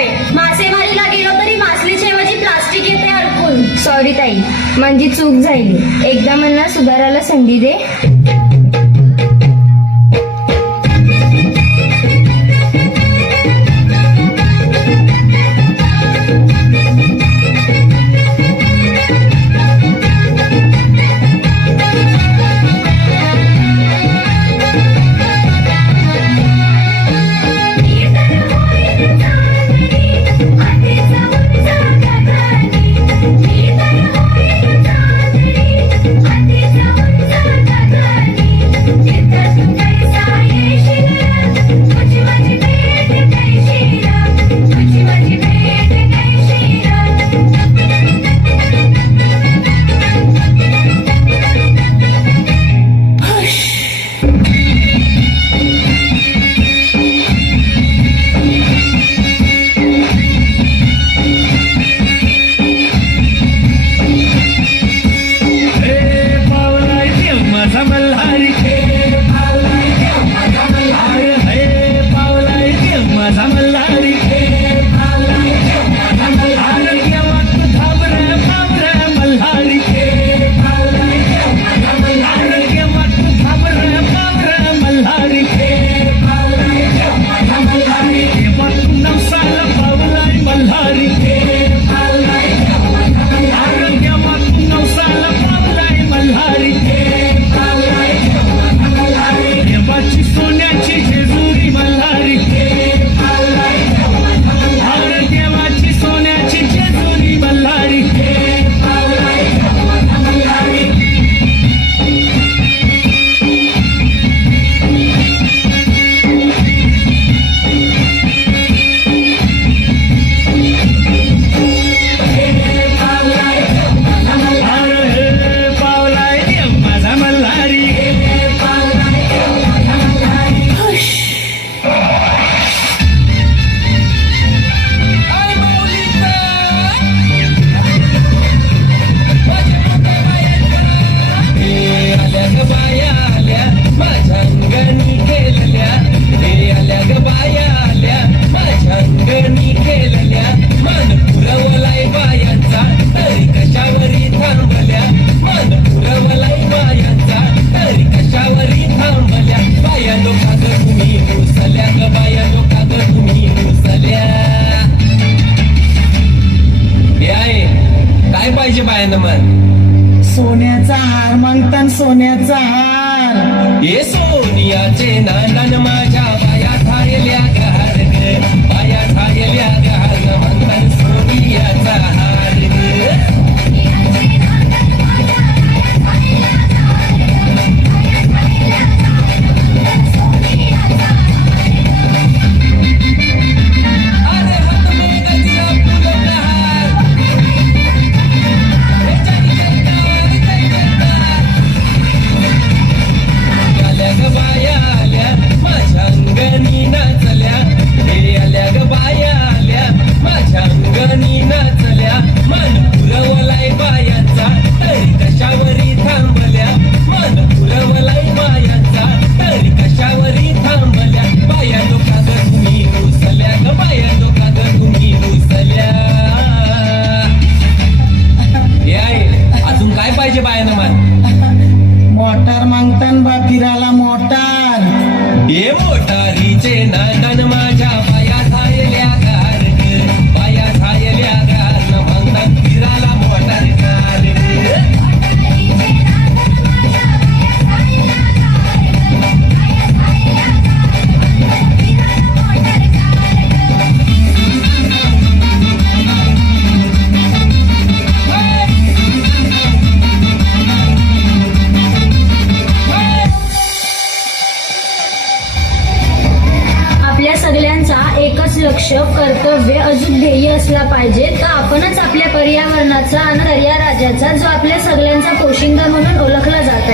होय, मासेमारीला गेलो तरी मासलीच्या ऐवजी प्लास्टिक येते अडकून. सॉरी ताई, माझी चूक झाली. एकदा मला सुधारायला संधी दे. काय पाहिजे बायानं मन? सोन्याचा हार मागतान, सोन्याचा हार. ये सोनियाचे नांदन माझ्या बाया थायल्या गहार ग, बाया थायल्या गहार म्हणतान सोनियाचा हार ग. मोटार मागतान बा फिराला मोटार. ये मोटारीचे नांदन माझ्या बाया थायल्या गार ग, बाया थायल्या गार म्हणतान फिराला मोटार कार ग. लक्ष, कर्तव्य, अजून ध्येय असला पाहिजे तर आपणच आपल्या पर्यावरणाचा आणि दर्या राजाचा जो आपल्या सगळ्यांचा पोशिंदा म्हणून ओळखला जात आहे